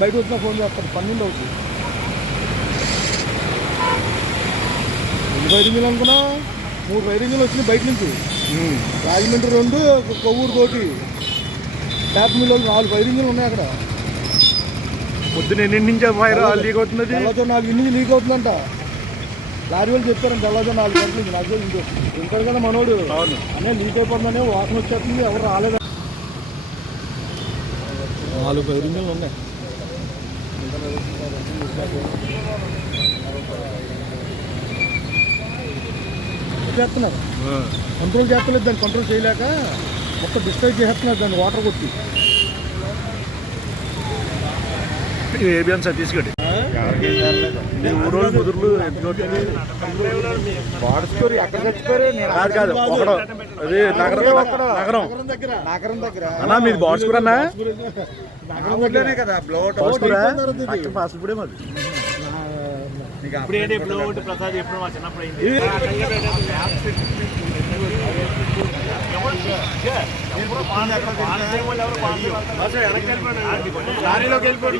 బయట వచ్చినా ఫోన్ చేస్తాడు. పన్నెండు అవుతుంది. ఎన్ని వైరింగ్లు అనుకున్నా మూడు వైరింగ్లు వచ్చినాయి బయట నుంచి. రాజమండ్రి రెండు కొవ్వూరు కోటి. ట్యాప్ మిల్ నాలుగు వైరింగ్లు ఉన్నాయి అక్కడ. పొద్దున ఎన్నింటి నుంచి ఫైర్ లీక్ అవుతుంది తెల్లతో నాలుగు ఇన్ని లీక్ అవుతుందంట. లారీ వాళ్ళు చెప్పారంట తెల్లతో నాలుగు గంటలు ఇది నాకు ఇంకో ఇంకోటి కదా మనోడు. అనే లీక్ అయిపోతుందనే వాసన వచ్చేస్తుంది ఎవరు రాలేదు? నాలుగు వైరింగ్లు ఉన్నాయి. చేస్తున్నారు. కంట్రోల్ చేస్తలేదు దాన్ని కంట్రోల్ చేయలేక మొత్తం డిస్టర్బ్ చేస్తున్నారు దాన్ని వాటర్ కొట్టి. ఏబిఎన్ సతీష్ గడి మీ ఊరోళ్ళు ముదురులు కాదు కాదు ఒకడు అది నగరం నగరం. దగ్గర. నగరం దగ్గర. అన్నా మీది కదా. బ్లౌట్ మాది. ఎప్పుడు ఒకటి ప్రసాద్ ఎప్పుడు మా చిన్నప్పుడు అయింది. లారీలోకి వెళ్ళిపోయాడు